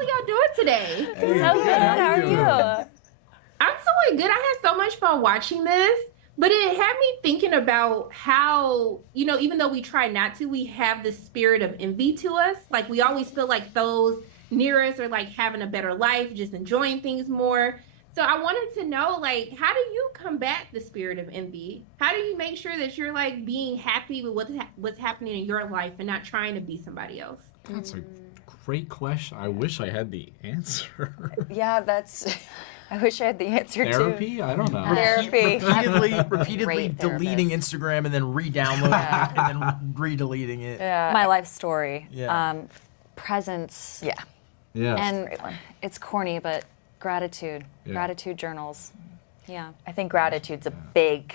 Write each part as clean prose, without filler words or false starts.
are y'all doing today? Hey, so good. How are you? I'm doing good. I had so much fun watching this, but it had me thinking about how, even though we try not to, we have this spirit of envy to us. Like we always feel like those near us are like having a better life, just enjoying things more. So I wanted to know, like, how do you combat the spirit of envy? How do you make sure that you're like being happy with what's happening in your life and not trying to be somebody else? That's a great question. I wish I had the answer. Yeah, I wish I had the answer too. Therapy? I don't know. Therapy. Repeatedly deleting Instagram and then re-downloading it and then re-deleting it. Yeah. My life story. Yeah. Presence. Yeah. Yeah. And it's corny, but gratitude. Yeah. Gratitude journals. Yeah. I think gratitude's a big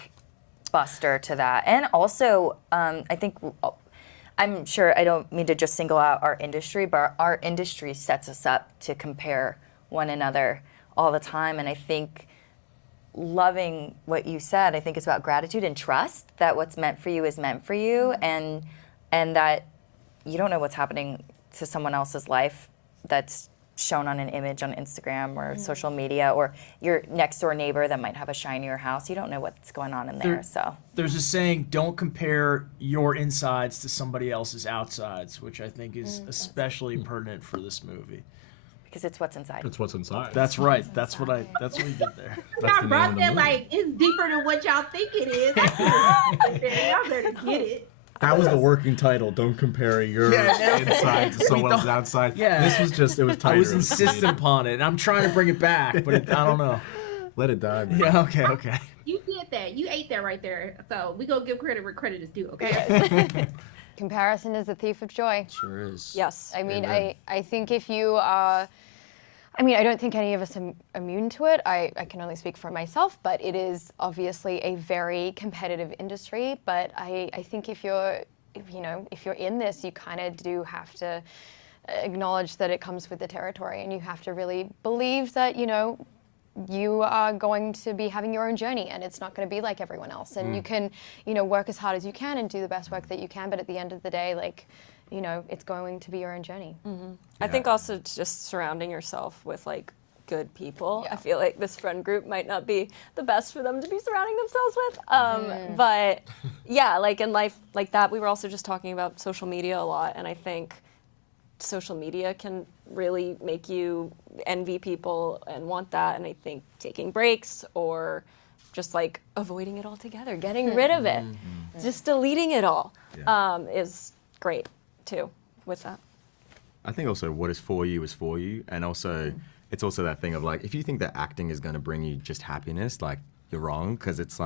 buster to that. And also, I think, I'm sure, I don't mean to just single out our industry, but our industry sets us up to compare one another all the time. And I think loving what you said, I think it's about gratitude and trust that what's meant for you is meant for you, and that you don't know what's happening to someone else's life that's shown on an image on Instagram or social media, or your next door neighbor that might have a shinier house. You don't know what's going on in there. So there's a saying, don't compare your insides to somebody else's outsides, which I think is especially pertinent for this movie. Because it's what's inside. It's what's inside. That's right. That's what you did there. Y'all brought that like it's deeper than what y'all think it is. Y'all better get it. That was the working title. Don't compare your inside to someone else's outside. Yeah. This was just, it was tighter. I was insistent upon it, and I'm trying to bring it back, but I don't know. Let it die. Man. Yeah, okay. You did that. You ate that right there. So we gonna give credit where credit is due, okay? Comparison is the thief of joy. Sure is. Yes. I mean, I think if you are, I don't think any of us are immune to it. I can only speak for myself, but it is obviously a very competitive industry. But I think if you're in this, you kind of do have to acknowledge that it comes with the territory, and you have to really believe that, you are going to be having your own journey, and it's not going to be like everyone else. And you can, work as hard as you can and do the best work that you can. But at the end of the day, it's going to be your own journey. Mm-hmm. I think also just surrounding yourself with good people. Yeah. I feel like this friend group might not be the best for them to be surrounding themselves with. But yeah, in life like that, we were also just talking about social media a lot, and I think social media can really make you envy people and want that. And I think taking breaks or just avoiding it altogether, getting rid of it, just deleting it all is great too with that. I think also what is for you, and also it's also that thing of if you think that acting is going to bring you just happiness, you're wrong, because it's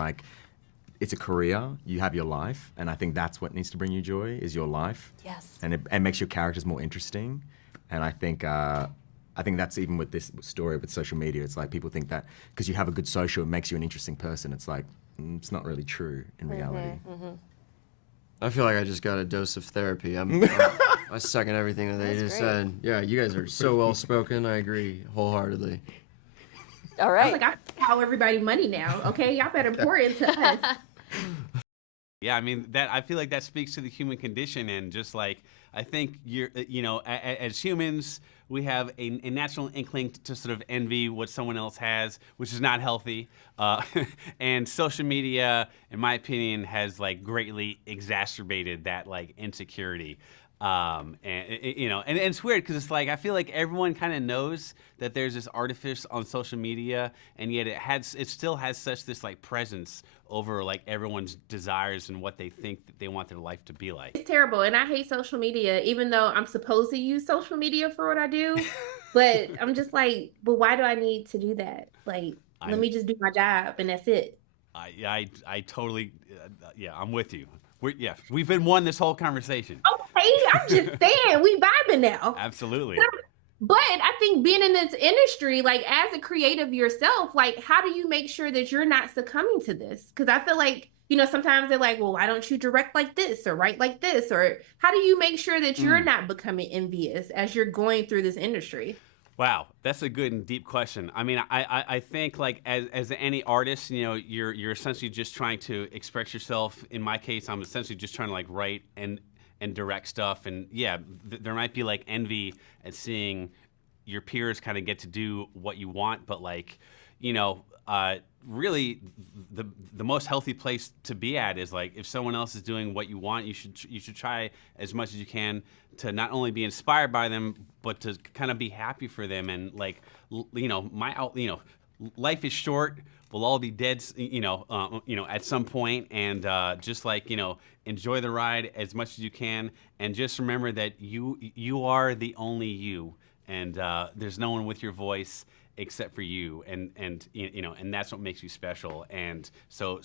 it's a career, you have your life, and I think that's what needs to bring you joy, is your life. Yes. And it makes your characters more interesting, and I think that's even with this story with social media. It's people think that because you have a good social, it makes you an interesting person. It's it's not really true in reality. I feel like I just got a dose of therapy. I second everything that they just said. Yeah, you guys are so well spoken. I agree wholeheartedly. All right. I owe everybody money now. Okay, y'all better pour into us. Yeah, I feel like that speaks to the human condition, and just I think as humans, we have a natural inkling to sort of envy what someone else has, which is not healthy. And social media, in my opinion, has greatly exacerbated that insecurity. And it's weird because it's I feel like everyone kind of knows that there's this artifice on social media, and yet it still has such this presence over everyone's desires and what they think that they want their life to be like. It's terrible, and I hate social media, even though I'm supposed to use social media for what I do. But I'm just but why do I need to do that? Let me just do my job, and that's it. I totally, I'm with you. We've been one this whole conversation. Okay, I'm just saying, we vibing now. Absolutely. But I think being in this industry, as a creative yourself, how do you make sure that you're not succumbing to this? Because I feel sometimes they're well, why don't you direct like this or write like this? Or how do you make sure that you're not becoming envious as you're going through this industry? Wow, that's a good and deep question. I think as any artist, you're essentially just trying to express yourself. In my case, I'm essentially just trying to write and direct stuff. And yeah, there might be envy at seeing, your peers kind of get to do what you want, but like, you know, really the most healthy place to be at is like if someone else is doing what you want, you should try as much as you can to not only be inspired by them, but to kind of be happy for them. And like, you know, life is short. We'll all be dead, you know, at some point, and just like, you know, enjoy the ride as much as you can, and just remember that you are the only you, and there's no one with your voice except for you, and you know, and that's what makes you special. And so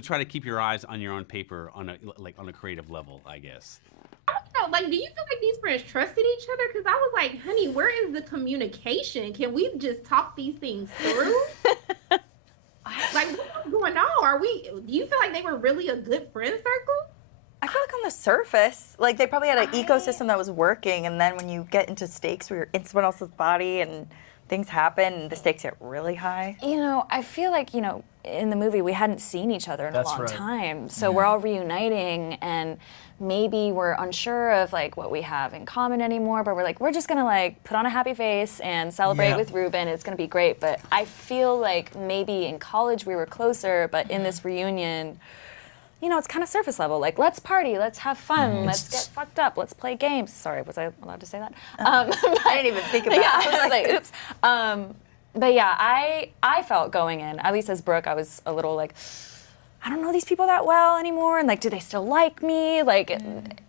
try to keep your eyes on your own paper on a creative level, I guess. I don't know, like, do you feel like these friends trusted each other? Because I was like, honey, where is the communication? Can we just talk these things through? Like, what's going on? Do you feel like they were really a good friend circle? I feel like on the surface, like they probably had an ecosystem that was working, and then when you get into stakes where you're in someone else's body and things happen and the stakes get really high. You know, I feel like, you know, in the movie we hadn't seen each other in a long time. So we're all reuniting, and maybe we're unsure of like what we have in common anymore, but we're like, we're just gonna like put on a happy face and celebrate with Ruben. It's gonna be great. But I feel like maybe in college we were closer, but in this reunion, you know, it's kind of surface level. Like, let's party, let's have fun, let's get fucked up, let's play games. Sorry, was I allowed to say that? I didn't even think about it. I was like, oops. But yeah, I felt going in, at least as Brooke, I was a little like, I don't know these people that well anymore, and like, do they still like me? Like,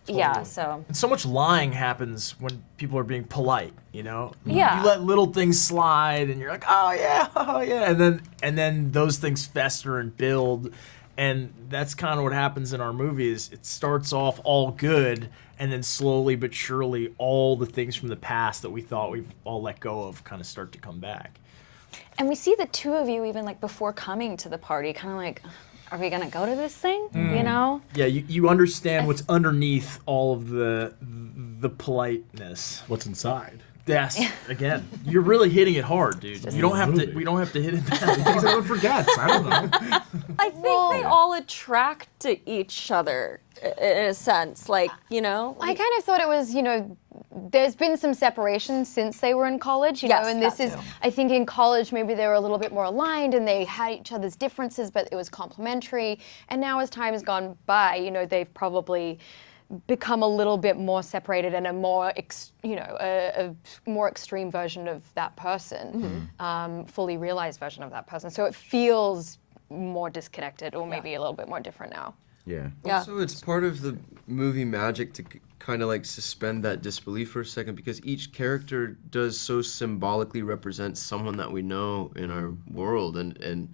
yeah, so. And so much lying happens when people are being polite, you know? Yeah. You let little things slide, and you're like, oh yeah, and then those things fester and build. And that's kind of what happens in our movies. It starts off all good, and then slowly but surely, all the things from the past that we thought we've all let go of kind of start to come back. And we see the two of you even like before coming to the party, kind of like, are we gonna go to this thing? You know? Yeah, you understand what's underneath all of the politeness. What's inside? Yes, again, you're really hitting it hard, dude. We don't have to hit it down. Because everyone forgets. I don't know. I think they all attract to each other in a sense, like, you know? I kind of thought it was, you know, there's been some separation since they were in college, you know, and this is, I think in college maybe they were a little bit more aligned and they had each other's differences, but it was complementary. And now as time has gone by, you know, they've probably become a little bit more separated and a more, a more extreme version of that person, fully realized version of that person. So it feels more disconnected or maybe a little bit more different now. Yeah. Also, it's part of the movie magic to kind of like suspend that disbelief for a second, because each character does so symbolically represent someone that we know in our world, and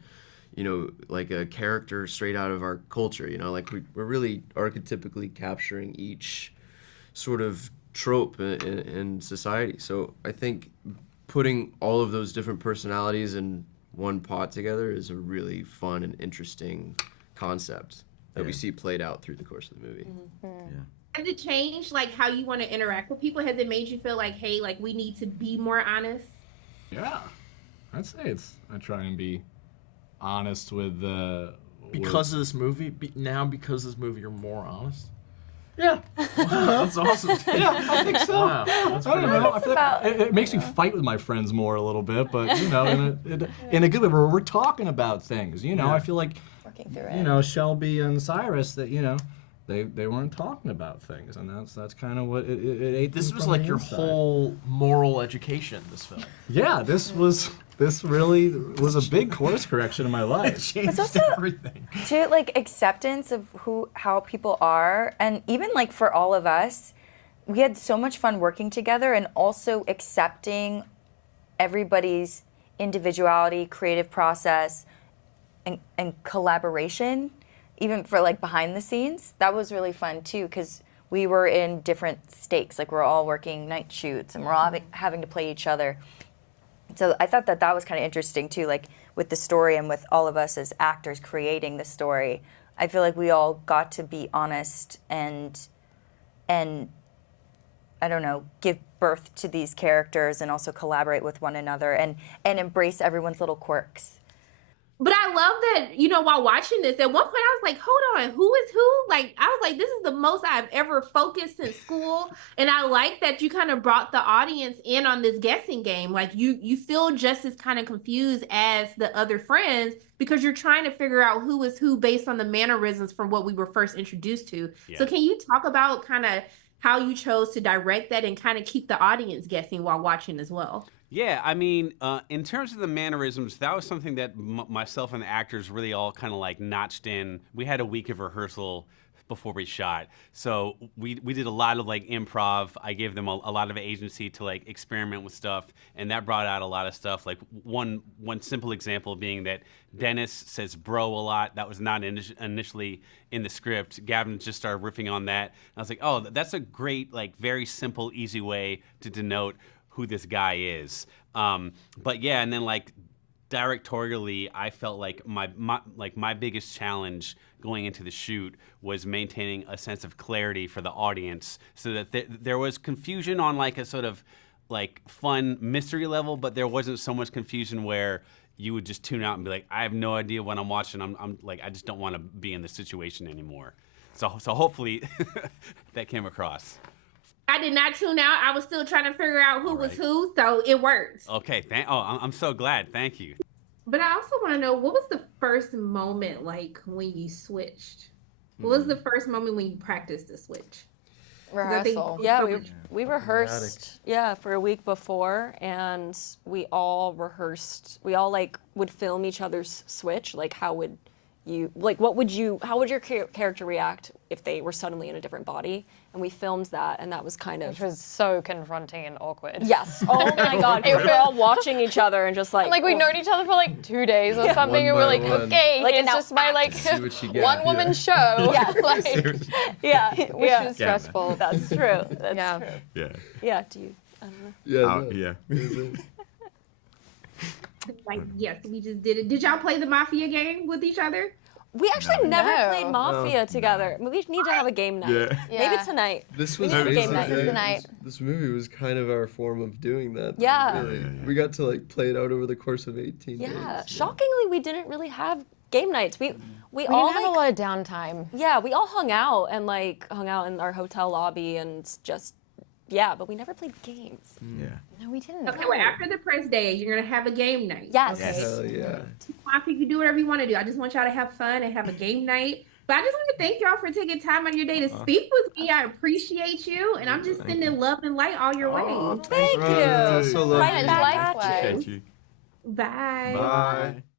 you know, like a character straight out of our culture, you know, like we're really archetypically capturing each sort of trope in society. So I think putting all of those different personalities in one pot together is a really fun and interesting concept that we see played out through the course of the movie. Has it changed like how you want to interact with people? Has it made you feel like, hey, like we need to be more honest? Yeah, I'd say I try and be honest with because of this movie. Because of this movie, you're more honest. Yeah, that's awesome. Yeah, I think so. Wow. That's I don't know. I feel like it makes me fight with my friends more a little bit, but you know, in a good way where we're talking about things. You know, I feel like Working through it. you know, Shelby and Cyrus, that, you know, they weren't talking about things, and that's kind of what it ate. This them was from like the your inside. whole moral education. This film. Yeah, this really was a big course correction in my life. Changed also- everything. To like acceptance of how people are, and even like for all of us, we had so much fun working together, and also accepting everybody's individuality, creative process, and collaboration, even for like behind the scenes. That was really fun too, because we were in different stakes. Like we're all working night shoots, and we're all having to play each other. So I thought that was kind of interesting too, like with the story and with all of us as actors creating the story. I feel like we all got to be honest and I don't know, give birth to these characters and also collaborate with one another and embrace everyone's little quirks. But I love that, you know, while watching this, at one point I was like, hold on, who is who? Like, I was like, this is the most I've ever focused in school. And I like that you kind of brought the audience in on this guessing game. Like, you feel just as kind of confused as the other friends because you're trying to figure out who is who based on the mannerisms from what we were first introduced to. Yeah. So can you talk about kind of how you chose to direct that and kind of keep the audience guessing while watching as well? Yeah, I mean, in terms of the mannerisms, that was something that myself and the actors really all kind of like notched in. We had a week of rehearsal before we shot, so we did a lot of like improv. I gave them a lot of agency to like experiment with stuff, and that brought out a lot of stuff. Like one simple example being that Dennis says "bro" a lot. That was not initially in the script. Gavin just started riffing on that, and I was like, oh, that's a great, like, very simple, easy way to denote who this guy is. But yeah, and then like directorially, I felt like my biggest challenge going into the shoot was maintaining a sense of clarity for the audience, so that there was confusion on like a sort of like fun mystery level, but there wasn't so much confusion where you would just tune out and be like, I have no idea what I'm watching. I'm like, I just don't want to be in this situation anymore. So hopefully that came across. I did not tune out. I was still trying to figure out who was who, so it worked. Okay, I'm so glad. Thank you. But I also want to know, what was the first moment like when you switched? What was the first moment when you practiced the switch? Rehearsal. Yeah, we rehearsed for a week before, and we all rehearsed. We all like would film each other's switch. Like, how would you, like, how would your character react if they were suddenly in a different body? And we filmed that, and that was kind of... Which was so confronting and awkward. Yes. Oh my God. We were all watching each other and just like... And like, we'd known each other for like 2 days or something, and we're like, okay, like, it's just my like one-woman show. Yes. Like, which is stressful. That's true. That's true. Yeah. Yeah, do you... I don't know. Yeah. Like, yes, we just did it. Did y'all play the Mafia game with each other? We actually never played Mafia together. We need to have a game night. Yeah. Maybe tonight. This was game night. This movie was kind of our form of doing that. Yeah. Really. We got to like play it out over the course of 18 days. Shockingly, we didn't really have game nights. We all didn't have a lot of downtime. Yeah, we all hung out in our hotel lobby and just but we never played games. Yeah. No, we didn't. Okay, well, after the press day, you're gonna have a game night. Yes. Okay? Hell yeah. Mafia, you do whatever you want to do. I just want y'all to have fun and have a game night. But I just want to thank y'all for taking time out of your day to speak with me. I appreciate you, and I'm just sending love and light all your way. Thank you. That's so lovely. Right back at you. Appreciate you. Bye. Bye.